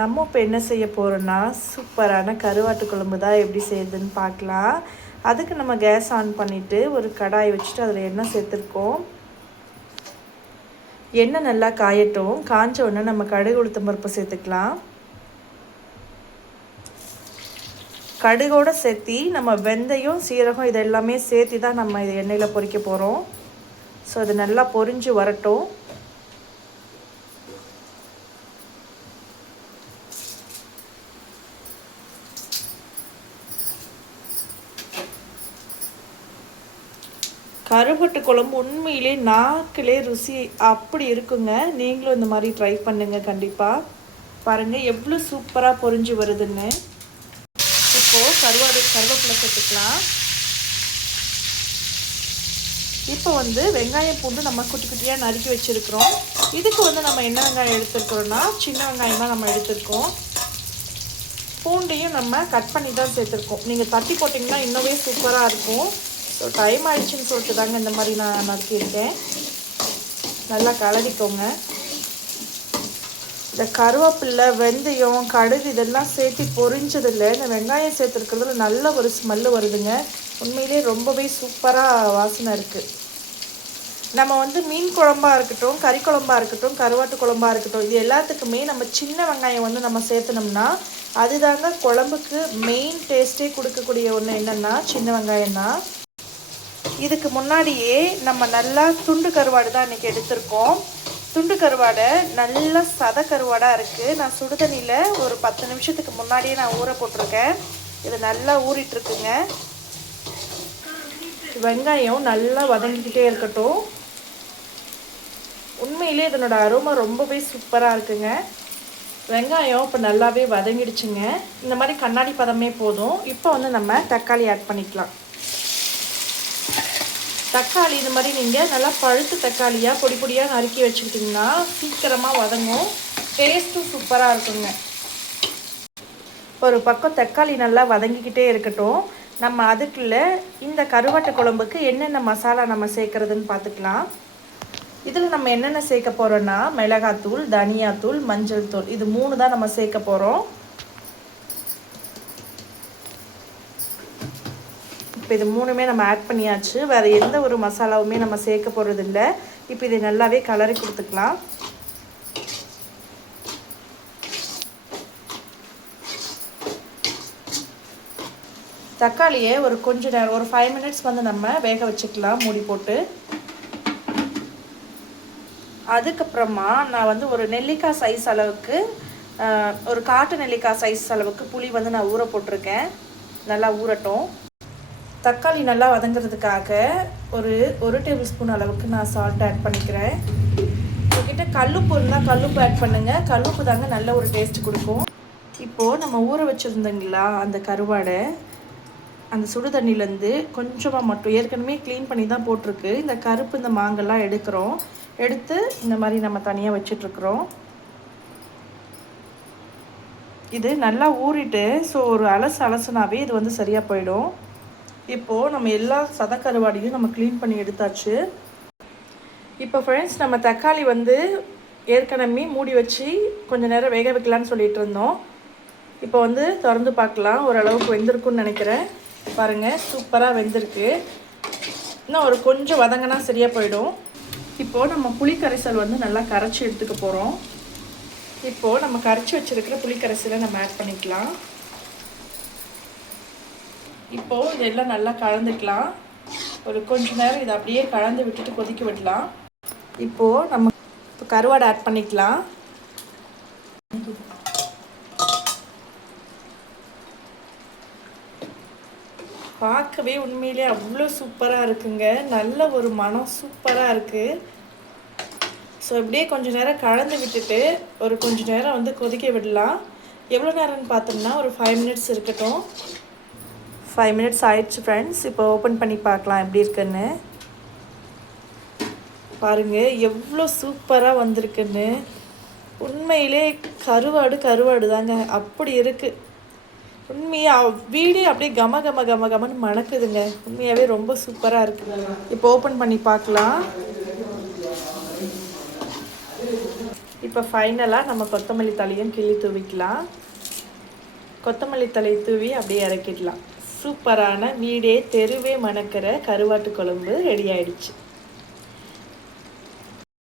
நம்ம இப்போ என்ன செய்ய போகிறோன்னா சூப்பரான கருவாட்டு குழம்பு தான் எப்படி செய்யுதுன்னு பார்க்கலாம். அதுக்கு நம்ம கேஸ் ஆன் பண்ணிவிட்டு ஒரு கடாய் வச்சுட்டு அதில் எண்ணெய் சேர்த்துருக்கோம். எண்ணெய் நல்லா காயட்டும். காஞ்ச உடனே நம்ம கடுகு உளுத்தம் பருப்பு சேர்த்துக்கலாம். கடுகோடு சேர்த்தி நம்ம வெந்தயம் சீரகம் இது எல்லாமே சேர்த்து தான் நம்ம இது எண்ணெயில் பொரிக்க போகிறோம். ஸோ இது நல்லா பொரிஞ்சு வரட்டும். கருவாட்டு குழம்பு உண்மையிலே நாக்கிலே ருசி அப்படி இருக்குங்க. நீங்களும் இந்த மாதிரி ட்ரை பண்ணுங்கள் கண்டிப்பாக. பாருங்கள் எவ்வளோ சூப்பராக பொரிஞ்சு வருதுன்னு. இப்போது கருவேப்பிலை சேர்த்துக்கலாம். இப்போ வெங்காயம் பூண்டு நம்ம குட்டி குட்டியாக நறுக்கி வச்சுருக்கிறோம். இதுக்கு நம்ம என்ன வெங்காயம் எடுத்துருக்கிறோன்னா சின்ன வெங்காயம் தான் நம்ம எடுத்துருக்கோம். பூண்டையும் நம்ம கட் பண்ணி தான் சேர்த்துருக்கோம். நீங்கள் தட்டி போட்டிங்கன்னா இன்னவே சூப்பராக இருக்கும். ஸோ டைம் ஆயிடுச்சுன்னு சொல்லிட்டு தாங்க இந்த மாதிரி நான் நறுக்கியிருக்கேன். நல்லா கலரிக்கோங்க. இந்த கருவேப்பிலை வெந்தயம் கடுகு இதெல்லாம் சேர்த்து பொரிஞ்சதில்லை இந்த வெங்காயம் சேர்த்துருக்கிறதுல நல்ல ஒரு ஸ்மெல்லு வருதுங்க. உண்மையிலே ரொம்பவே சூப்பராக வாசனை இருக்குது. நம்ம மீன் குழம்பாக இருக்கட்டும், கறி குழம்பாக இருக்கட்டும், கருவாட்டு குழம்பாக இருக்கட்டும், இது எல்லாத்துக்குமே நம்ம சின்ன வெங்காயம் நம்ம சேர்த்தனோம்னா அதுதாங்க குழம்புக்கு மெயின் டேஸ்ட்டே கொடுக்கக்கூடிய ஒன்று என்னென்னா சின்ன வெங்காயம் தான். இதுக்கு முன்னாடியே நம்ம நல்லா துண்டு கருவாடு தான் இன்றைக்கி எடுத்திருக்கோம். துண்டு கருவாடை நல்லா சத கருவாடாக இருக்குது. நான் சுடுதண்ணியில் ஒரு 10 நிமிஷத்துக்கு முன்னாடியே நான் ஊற போட்டிருக்கேன். இது நல்லா ஊறிட்டுருக்குங்க. வெங்காயம் நல்லா வதங்கிக்கிட்டே இருக்கட்டும். உண்மையிலே இதனோட அரோமா ரொம்பவே சூப்பராக இருக்குங்க. வெங்காயம் இப்போ நல்லாவே வதங்கிடுச்சுங்க. இந்த மாதிரி கண்ணாடி பதமே போதும். இப்போ நம்ம தக்காளி ஆட் பண்ணிக்கலாம். தக்காளி இந்த மாதிரி நீங்கள் நல்லா பழுத்து தக்காளியாக பொடி பொடியாக நறுக்கி வச்சுக்கிட்டிங்கன்னா சீக்கிரமாக வதங்கும். டேஸ்ட்டும் சூப்பராக இருக்குங்க. ஒரு பக்கம் தக்காளி நல்லா வதங்கிக்கிட்டே இருக்கட்டும். நம்ம அதுக்குள்ளே இந்த கருவாட்டு குழம்புக்கு என்னென்ன மசாலா நம்ம சேர்க்குறதுன்னு பார்த்துக்கலாம். இதில் நம்ம என்னென்ன சேர்க்க போகிறோன்னா மிளகாத்தூள், தனியாத்தூள், மஞ்சள் தூள் இது 3 தான் நம்ம சேர்க்க போகிறோம். இப்போ இது 3மே நம்ம ஆட் பண்ணியாச்சு. வேறு எந்த ஒரு மசாலாவுமே நம்ம சேர்க்க போகிறது இல்லை. இப்போ இதை நல்லாவே கலரி கொடுத்துக்கலாம். தக்காளியை ஒரு கொஞ்ச நேரம் ஒரு 5 மினிட்ஸ் நம்ம வேக வச்சுக்கலாம் மூடி போட்டு. அதுக்கப்புறமா நான் ஒரு நெல்லிக்காய் சைஸ் அளவுக்கு ஒரு காட்டு நெல்லிக்காய் சைஸ் அளவுக்கு புளி நான் ஊற போட்டிருக்கேன். நல்லா ஊறட்டும். தக்காளி நல்லா வதங்கிறதுக்காக ஒரு டேபிள் ஸ்பூன் அளவுக்கு நான் சால்ட் ஆட் பண்ணிக்கிறேன். உங்ககிட்ட கல்லுப்பு இருந்தால் கல்லுப்பு ஆட் பண்ணுங்கள். கல்லுப்பு தாங்க நல்ல ஒரு டேஸ்ட் கொடுக்கும். இப்போது நம்ம ஊற வச்சுருந்தோங்களா அந்த கருவாடை அந்த சுடு தண்ணியிலேருந்து கொஞ்சமாக மட்டும் ஏற்கனவே க்ளீன் பண்ணி தான் போட்டிருக்கு. இந்த கருப்பு இந்த மாங்கெல்லாம் எடுத்து இந்த மாதிரி நம்ம தனியாக வச்சிட்ருக்குறோம். இது நல்லா ஊறிட்டு ஸோ ஒரு அலசுனாவே இது சரியாக போயிடும். இப்போது நம்ம எல்லா சதக்கருவாடையும் நம்ம க்ளீன் பண்ணி எடுத்தாச்சு. இப்போ ஃப்ரெண்ட்ஸ் நம்ம தக்காளி ஏற்கனவே மூடி வச்சு கொஞ்சம் நேரம் வேக வைக்கலான்னு சொல்லிட்டு இருந்தோம். இப்போ திறந்து பார்க்கலாம். ஓரளவுக்கு வெந்திருக்குன்னு நினைக்கிறேன். பாருங்கள் சூப்பராக வெந்திருக்கு. இன்னும் ஒரு கொஞ்சம் வதங்கினா சரியாக போயிடும். இப்போது நம்ம புளி கரைசல் நல்லா கரைச்சி எடுத்துக்க போகிறோம். இப்போது நம்ம கரைச்சி வச்சுருக்கிற புளி கரைசலை நம்ம ஆட் பண்ணிக்கலாம். இப்போது இதெல்லாம் நல்லா கலந்துக்கலாம். ஒரு கொஞ்சம் நேரம் இதை அப்படியே கலந்து விட்டுட்டு கொதிக்க விடலாம். இப்போது நம்ம கருவாடை ஆட் பண்ணிக்கலாம். பார்க்கவே உண்மையிலே அவ்வளோ சூப்பராக இருக்குங்க. நல்ல ஒரு மனம் சூப்பராக இருக்குது. ஸோ இப்படியே கொஞ்சம் நேரம் கலந்து விட்டுட்டு ஒரு கொஞ்சம் நேரம் கொதிக்க விடலாம். எவ்வளோ நேரம்னு பார்த்தோம்னா ஒரு 5 மினிட்ஸ் இருக்கட்டும். 5 மினிட்ஸ் ஆயிடுச்சு ஃப்ரெண்ட்ஸ். இப்போ ஓப்பன் பண்ணி பார்க்கலாம் எப்படி இருக்குன்னு. பாருங்கள் எவ்வளோ சூப்பராக வந்திருக்குன்னு. உண்மையிலே கருவாடு தாங்க அப்படி இருக்குது. உண்மையாக வீடியோ அப்படியே கமன்னு மணக்குதுங்க. உண்மையாகவே ரொம்ப சூப்பராக இருக்குது. இப்போ ஓப்பன் பண்ணி பார்க்கலாம். இப்போ ஃபைனலாக நம்ம கொத்தமல்லி தழையும் கிள்ளி தூவிக்கலாம். கொத்தமல்லி தழை தூவி அப்படியே இறக்கிடலாம். சூப்பரான வீடே தெருவே மணக்கிற கருவாட்டு குழம்பு ரெடி ஆயிடுச்சு.